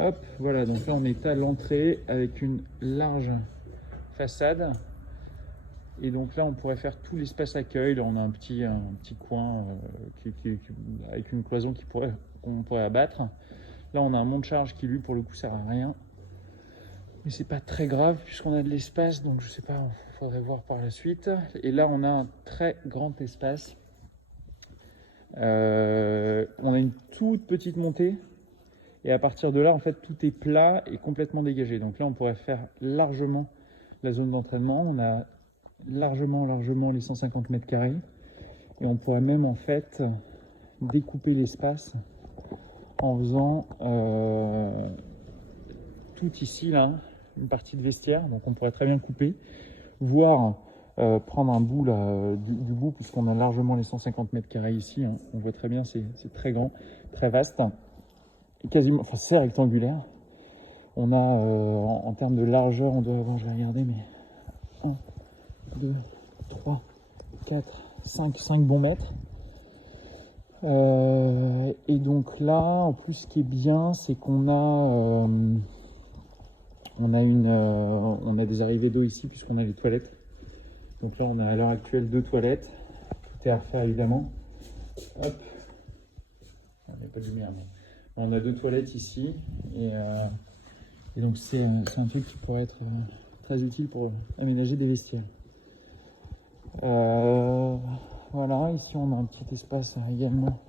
Hop, voilà, donc là on est à l'entrée avec une large façade. Et donc là on pourrait faire tout l'espace accueil. Là on a un petit coin avec une cloison qu'on pourrait abattre. Là on a un monte-charge qui lui pour le coup sert à rien. Mais c'est pas très grave puisqu'on a de l'espace, donc je sais pas, il faudrait voir par la suite. Et là on a un très grand espace. On a une toute petite montée. Et à partir de là, en fait, tout est plat et complètement dégagé. Donc là, on pourrait faire largement la zone d'entraînement. On a largement les 150 mètres carrés. Et on pourrait même, en fait, découper l'espace en faisant tout ici, là, une partie de vestiaire. Donc on pourrait très bien couper, voire prendre un bout là, du bout, puisqu'on a largement les 150 mètres carrés ici. Hein. On voit très bien, c'est très grand, très vaste. Quasiment, enfin c'est rectangulaire. On a en termes de largeur, on doit avoir, je vais regarder, mais 1, 2, 3, 4, 5 bons mètres. Et donc là, en plus, ce qui est bien, c'est qu'on a, on a des arrivées d'eau ici, puisqu'on a les toilettes. Donc là, on a à l'heure actuelle 2 toilettes. Tout est à refaire, évidemment. Hop. Il n'y a pas de lumière, mais on a 2 toilettes ici. Et donc c'est un truc qui pourrait être très utile pour aménager des vestiaires. Voilà, ici on a un petit espace également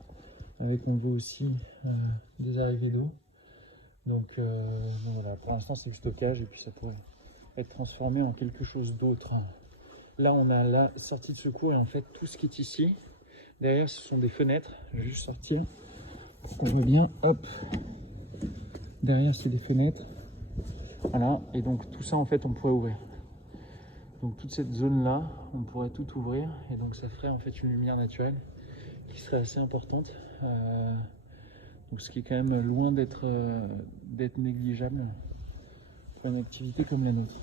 avec, on voit aussi des arrivées d'eau. Donc voilà, pour l'instant c'est du stockage et puis ça pourrait être transformé en quelque chose d'autre. Là on a la sortie de secours et en fait tout ce qui est ici, derrière ce sont des fenêtres. Je vais juste sortir pour qu'on voit bien. Hop, derrière c'est des fenêtres. Voilà, et donc tout ça en fait on pourrait ouvrir. Donc toute cette zone là, on pourrait tout ouvrir et donc ça ferait en fait une lumière naturelle qui serait assez importante. Donc ce qui est quand même loin d'être négligeable pour une activité comme la nôtre.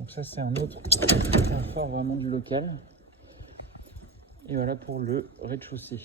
Donc ça c'est un autre point fort vraiment du local. Et voilà pour le rez-de-chaussée.